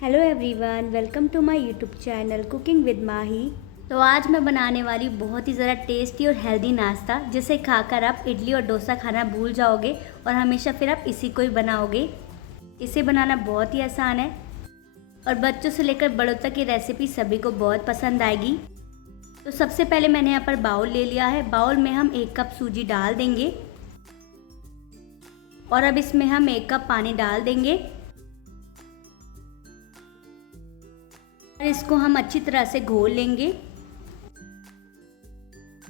Hello everyone, welcome to my YouTube channel cooking with Mahi. तो आज मैं बनाने वाली बहुत ही ज़्यादा टेस्टी और हेल्दी नाश्ता, जिसे खाकर आप इडली और डोसा खाना भूल जाओगे और हमेशा फिर आप इसी को ही बनाओगे। इसे बनाना बहुत ही आसान है और बच्चों से लेकर बड़ों तक ये रेसिपी सभी को बहुत पसंद आएगी। तो सबसे पहले मैंने यहाँ पर बाउल ले लिया है। बाउल में हम 1 कप सूजी डाल देंगे और अब इसमें हम 1 कप पानी डाल देंगे और इसको हम अच्छी तरह से घोल लेंगे।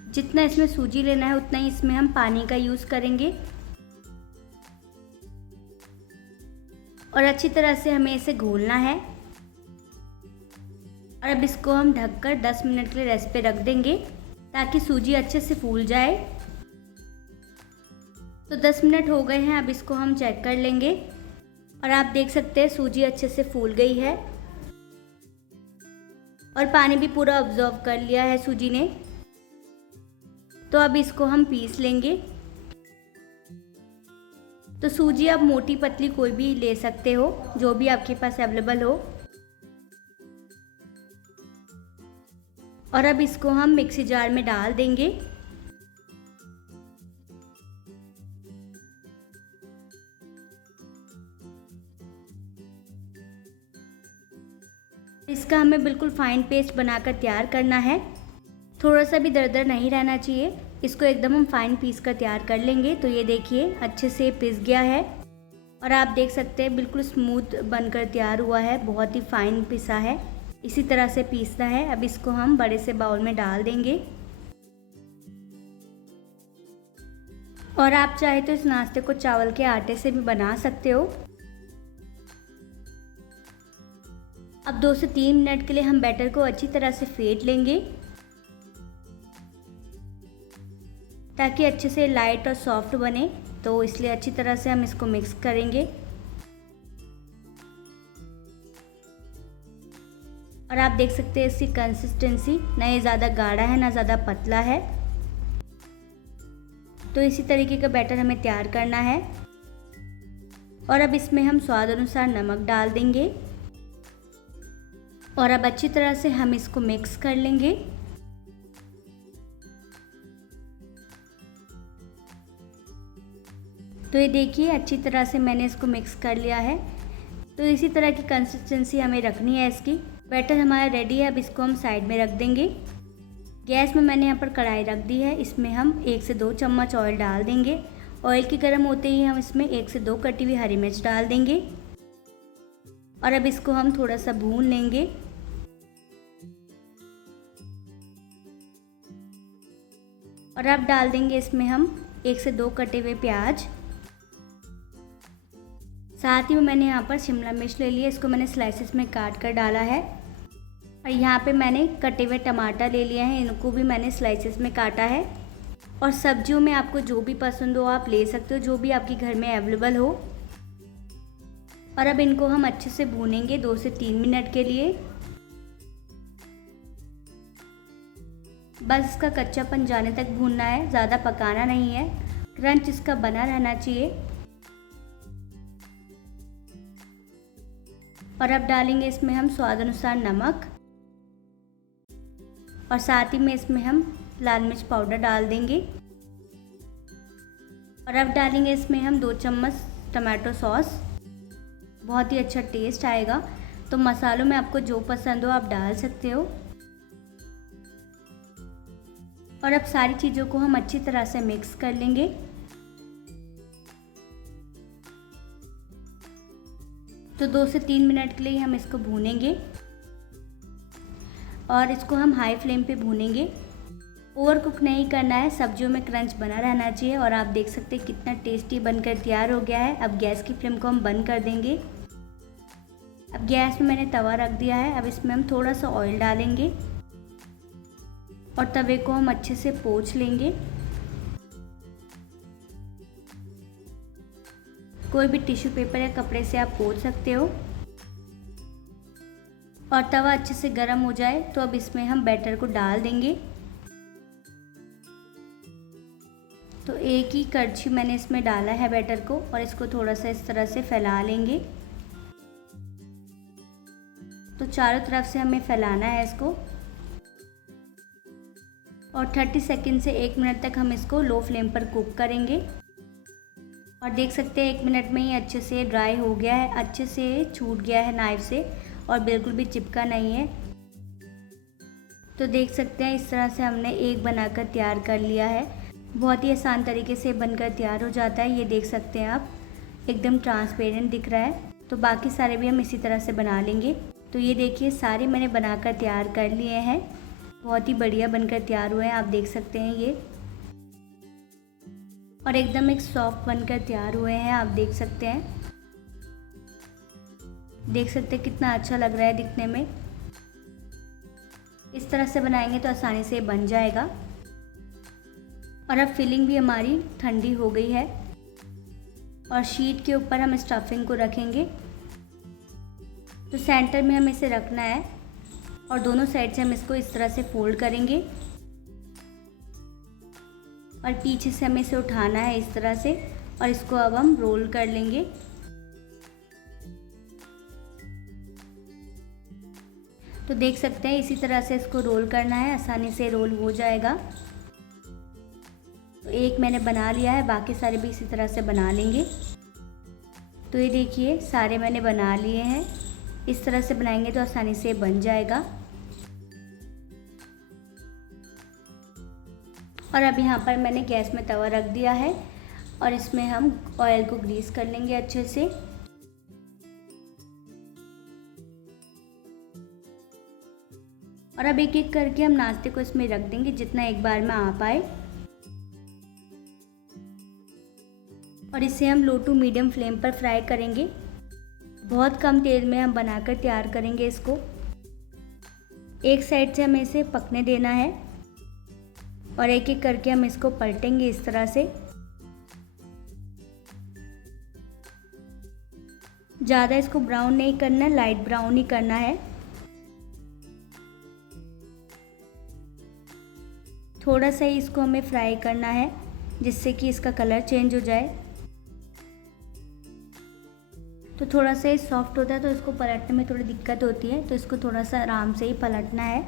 जितना इसमें सूजी लेना है उतना ही इसमें हम पानी का यूज़ करेंगे और अच्छी तरह से हमें इसे घोलना है। और अब इसको हम ढककर 10 मिनट के लिए रेस्ट पे रख देंगे ताकि सूजी अच्छे से फूल जाए। तो 10 मिनट हो गए हैं, अब इसको हम चेक कर लेंगे और आप देख सकते हैं सूजी अच्छे से फूल गई है और पानी भी पूरा ऑब्जॉर्व कर लिया है सूजी ने। तो अब इसको हम पीस लेंगे। तो सूजी आप मोटी पतली कोई भी ले सकते हो, जो भी आपके पास अवेलेबल हो। और अब इसको हम मिक्सी जार में डाल देंगे। इसका हमें बिल्कुल फाइन पेस्ट बनाकर तैयार करना है। थोड़ा सा भी दरदर नहीं रहना चाहिए, इसको एकदम हम फाइन पीस कर तैयार कर लेंगे। तो ये देखिए अच्छे से पिस गया है और आप देख सकते हैं बिल्कुल स्मूथ बनकर तैयार हुआ है, बहुत ही फाइन पिसा है। इसी तरह से पीसना है। अब इसको हम बड़े से बाउल में डाल देंगे और आप चाहे तो इस नाश्ते को चावल के आटे से भी बना सकते हो। अब 2 से 3 मिनट के लिए हम बैटर को अच्छी तरह से फेंट लेंगे ताकि अच्छे से लाइट और सॉफ्ट बने। तो इसलिए अच्छी तरह से हम इसको मिक्स करेंगे और आप देख सकते हैं इसकी कंसिस्टेंसी ना ये ज़्यादा गाढ़ा है ना ज़्यादा पतला है। तो इसी तरीके का बैटर हमें तैयार करना है। और अब इसमें हम स्वाद अनुसार नमक डाल देंगे और अब अच्छी तरह से हम इसको मिक्स कर लेंगे। तो ये देखिए अच्छी तरह से मैंने इसको मिक्स कर लिया है। तो इसी तरह की कंसिस्टेंसी हमें रखनी है इसकी। बैटर हमारा रेडी है, अब इसको हम साइड में रख देंगे। गैस में मैंने यहाँ पर कढ़ाई रख दी है, इसमें हम 1 से 2 चम्मच ऑयल डाल देंगे। ऑयल की गर्म होते ही हम इसमें 1 से 2 कटी हुई हरी मिर्च डाल देंगे और अब इसको हम थोड़ा सा भून लेंगे। और अब डाल देंगे इसमें हम 1 से 2 कटे हुए प्याज। साथ ही में मैंने यहाँ पर शिमला मिर्च ले लिया, इसको मैंने स्लाइसेस में काट कर डाला है। और यहाँ पे मैंने कटे हुए टमाटर ले लिए हैं, इनको भी मैंने स्लाइसेस में काटा है। और सब्जियों में आपको जो भी पसंद हो आप ले सकते हो, जो भी आपके घर में अवेलेबल हो। और अब इनको हम अच्छे से भूनेंगे 2 से 3 मिनट के लिए। बस इसका कच्चापन जाने तक भूनना है, ज़्यादा पकाना नहीं है। क्रंच इसका बना रहना चाहिए। और अब डालेंगे इसमें हम स्वाद अनुसार नमक और साथ ही में इसमें हम लाल मिर्च पाउडर डाल देंगे। और अब डालेंगे इसमें हम 2 चम्मच टमाटो सॉस, बहुत ही अच्छा टेस्ट आएगा। तो मसालों में आपको जो पसंद हो आप डाल सकते हो। और अब सारी चीज़ों को हम अच्छी तरह से मिक्स कर लेंगे। तो 2 से 3 मिनट के लिए हम इसको भूनेंगे और इसको हम हाई फ्लेम पे भूनेंगे। ओवर कुक नहीं करना है, सब्जियों में क्रंच बना रहना चाहिए। और आप देख सकते हैं कितना टेस्टी बनकर तैयार हो गया है। अब गैस की फ्लेम को हम बंद कर देंगे। अब गैस में मैंने तवा रख दिया है, अब इसमें हम थोड़ा सा ऑयल डालेंगे और तवे को हम अच्छे से पोंछ लेंगे। कोई भी टिश्यू पेपर या कपड़े से आप पोंछ सकते हो। और तवा अच्छे से गर्म हो जाए तो अब इसमें हम बैटर को डाल देंगे। तो एक ही करछी मैंने इसमें डाला है बैटर को और इसको थोड़ा सा इस तरह से फैला लेंगे। तो चारों तरफ से हमें फैलाना है इसको और 30 सेकंड से 1 मिनट तक हम इसको लो फ्लेम पर कुक करेंगे। और देख सकते हैं 1 मिनट में ही अच्छे से ड्राई हो गया है, अच्छे से छूट गया है नाइफ से और बिल्कुल भी चिपका नहीं है। तो देख सकते हैं इस तरह से हमने एक बनाकर तैयार कर लिया है। बहुत ही आसान तरीके से बनकर तैयार हो जाता है। ये देख सकते हैं आप, एकदम ट्रांसपेरेंट दिख रहा है। तो बाकी सारे भी हम इसी तरह से बना लेंगे। तो ये देखिए सारे मैंने बनाकर तैयार कर लिए हैं। बहुत ही बढ़िया बनकर तैयार हुए हैं, आप देख सकते हैं ये, और एकदम एक सॉफ्ट बनकर तैयार हुए हैं, आप देख सकते हैं। देख सकते हैं कितना अच्छा लग रहा है दिखने में। इस तरह से बनाएंगे तो आसानी से बन जाएगा। और अब फिलिंग भी हमारी ठंडी हो गई है और शीट के ऊपर हम स्टफिंग को रखेंगे। तो सेंटर में हमें इसे रखना है और दोनों साइड से हम इसको इस तरह से फोल्ड करेंगे और पीछे से हमें इसे उठाना है इस तरह से और इसको अब हम रोल कर लेंगे। तो देख सकते हैं इसी तरह से इसको रोल करना है, आसानी से रोल हो जाएगा। तो एक मैंने बना लिया है, बाकी सारे भी इसी तरह से बना लेंगे। तो ये देखिए सारे मैंने बना लिए हैं। इस तरह से बनाएंगे तो आसानी से बन जाएगा। और अब यहाँ पर मैंने गैस में तवा रख दिया है और इसमें हम ऑयल को ग्रीस कर लेंगे अच्छे से। और अब एक एक करके हम नाश्ते को इसमें रख देंगे जितना एक बार में आ पाए। और इसे हम लो टू मीडियम फ्लेम पर फ्राई करेंगे। बहुत कम तेल में हम बनाकर तैयार करेंगे इसको। एक साइड से हमें इसे पकने देना है और एक एक करके हम इसको पलटेंगे इस तरह से। ज़्यादा इसको ब्राउन नहीं करना, लाइट ब्राउन ही करना है। थोड़ा सा ही इसको हमें फ्राई करना है जिससे कि इसका कलर चेंज हो जाए। तो थोड़ा सा सॉफ्ट होता है तो इसको पलटने में थोड़ी दिक्कत होती है, तो इसको थोड़ा सा आराम से ही पलटना है।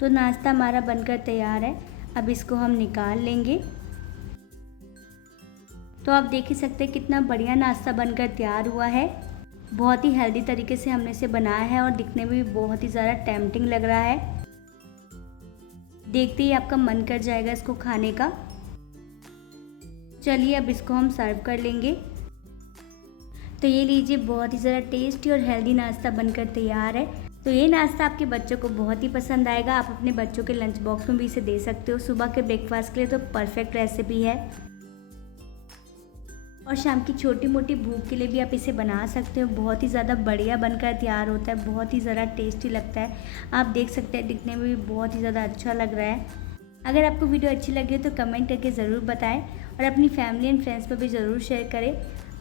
तो नाश्ता हमारा बनकर तैयार है। अब इसको हम निकाल लेंगे। तो आप देख ही सकते हैं कितना बढ़िया नाश्ता बनकर तैयार हुआ है। बहुत ही हेल्दी तरीके से हमने इसे बनाया है और दिखने में भी बहुत ही ज़्यादा टेम्पटिंग लग रहा है। देखते ही आपका मन कर जाएगा इसको खाने का। चलिए अब इसको हम सर्व कर लेंगे। तो ये लीजिए, बहुत ही ज़्यादा टेस्टी और हेल्दी नाश्ता बनकर तैयार है। तो ये नाश्ता आपके बच्चों को बहुत ही पसंद आएगा। आप अपने बच्चों के लंच बॉक्स में भी इसे दे सकते हो। सुबह के ब्रेकफास्ट के लिए तो परफेक्ट रेसिपी है और शाम की छोटी मोटी भूख के लिए भी आप इसे बना सकते हो। बहुत ही ज़्यादा बढ़िया बनकर तैयार होता है, बहुत ही ज़्यादा टेस्टी लगता है। आप देख सकते हैं दिखने में भी बहुत ही ज़्यादा अच्छा लग रहा है। अगर आपको वीडियो अच्छी लगी हो तो कमेंट करके ज़रूर बताएं और अपनी फैमिली एंड फ्रेंड्स पर भी ज़रूर शेयर करें।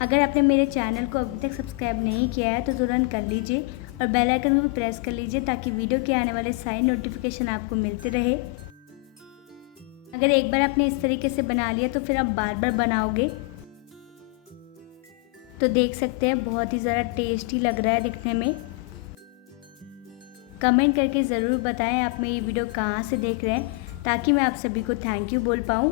अगर आपने मेरे चैनल को अभी तक सब्सक्राइब नहीं किया है तो तुरंत कर लीजिए और बेल आइकन को भी प्रेस कर लीजिए ताकि वीडियो के आने वाले सारे नोटिफिकेशन आपको मिलते रहे। अगर एक बार आपने इस तरीके से बना लिया तो फिर आप बार बार बनाओगे। तो देख सकते हैं बहुत ही ज़्यादा टेस्टी लग रहा है दिखने में। कमेंट करके ज़रूर बताएं आप मेरी वीडियो कहाँ से देख रहे हैं ताकि मैं आप सभी को थैंक यू बोल पाऊँ।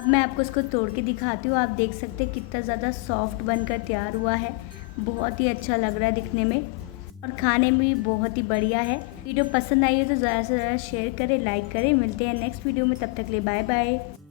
अब मैं आपको इसको तोड़ के दिखाती हूँ। आप देख सकते हैं कितना ज़्यादा सॉफ्ट बनकर तैयार हुआ है। बहुत ही अच्छा लग रहा है दिखने में और खाने में भी बहुत ही बढ़िया है। वीडियो पसंद आई है तो ज़्यादा से ज़्यादा शेयर करें, लाइक करें। मिलते हैं नेक्स्ट वीडियो में, तब तक के लिए बाय बाय।